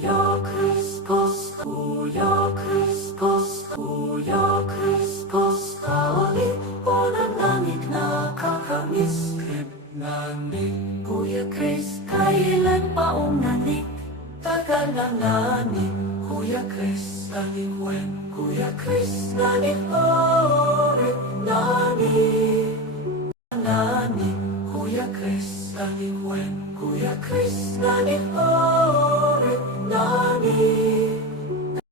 Kuya Kriskos, Kuya Kriskos, Kuya Kriskos, kaolit po ng langit nakakamiss. Nanik, Kuya Chris, kailan pa nanik? Tagal na nanik, Kuya Chris, nanik when? Kuya Chris, nanik orit, nanik. Nanik, Kuya Chris, nanik when? Kuya Chris, nanik orit, nanik.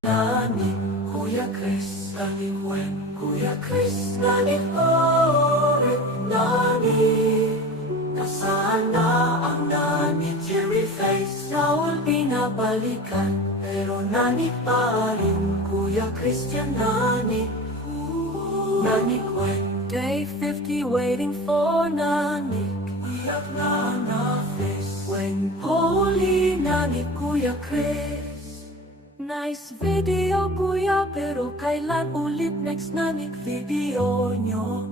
Nanik, Kuya Chris, nanik when? Kuya Chris, nanik orit, nanik. Nasaan na ang nani Jerry Face? Nawal binabalikan, pero nani pa rin Kuya Christian nani. Nani Gwen, day 50 waiting for nani. Iyak na face when holy nani Kuya Chris. Nice video kuya, pero kailan ulit next nani video nyo?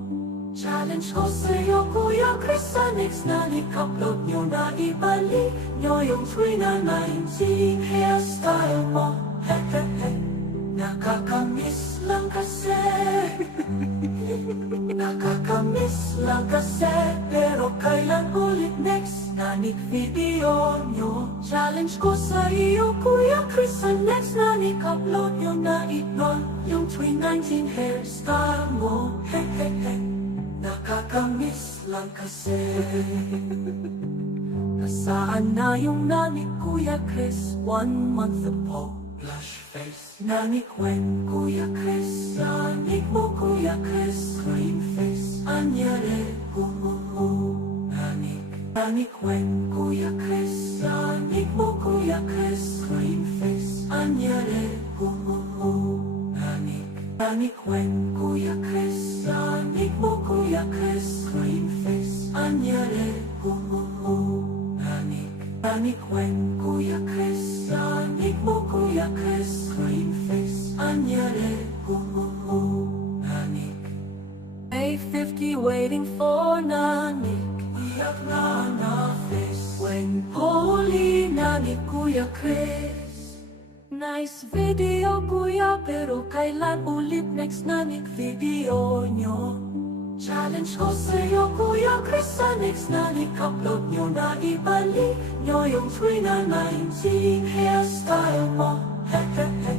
Challenge ko sa'yo Kuya Chris, sa next na upload nyo na ibalik nyo yung 2019 hairstyle mo. Hehehe, nakakamiss lang kasi. Nakakamiss lang kasi, pero kailan ulit next na video nyo? Challenge ko sa iyo Kuya Chris, sa next na upload nyo na ignore yung 2019 hairstyle mo. Hehehe, nakakamiss lang kasi. Nasaan na yung nani Kuya Chris? 1 month ago, blush face. Nani when Kuya Chris? Nani mo Kuya Chris? Cream face. Anyari Nani. Nani when Kuya Chris? Nani mo Kuya Chris? Cream face. Anyari Nani. Nani when Kuya Chris? Nani mo Kuya Chris? Cream face. Anyari Nani. Nani when Kuya Chris? Nani mo Kuya Chris? Cream face. Anyari Nani. Day 50 waiting for Nani. Iyak na face when holy Nani Kuya Chris. Nice video kuya, pero kailan ulit next na video nyo? Challenge ko sa'yo Kuya Chris, sa next na upload nyo na ibalik nyo yung 2019 hairstyle mo. Hehehe,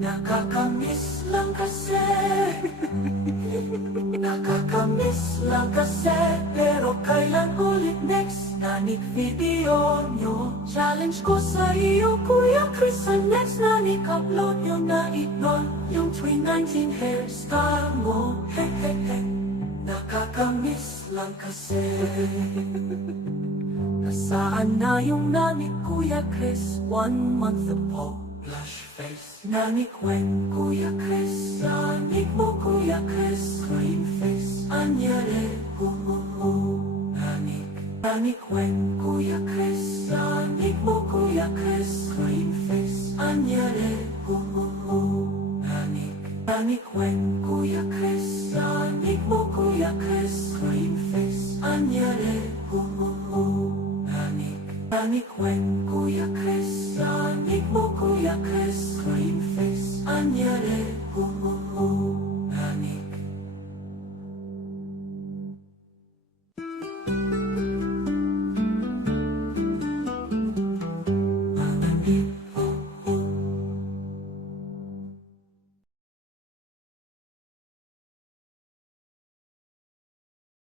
nakakamiss lang kasi. Nakakamiss lang kasi, pero kailan ulit next na video nyo? Challenge ko sa iyo Kuya Chris, sa next na upload nyo na ignore yung 2019 hairstyle mo. Hehehe, nakakamiss lang kasi. Nasaan na yung nani Kuya Chris? 1 month ago, blush face. Nani when Kuya Chris? Nani mo Kuya Chris? Cream face. Anyari Nani. Nani when Kuya Chris? Nani mo Kuya Chris? Cream face. Anyari Nani. Nani when Kuya Chris? Nani mo Kuya Chris? Cream face. Anyari Nani. Nani when Kuya Chris? Nani mo Kuya Chris? Cream face. Anyari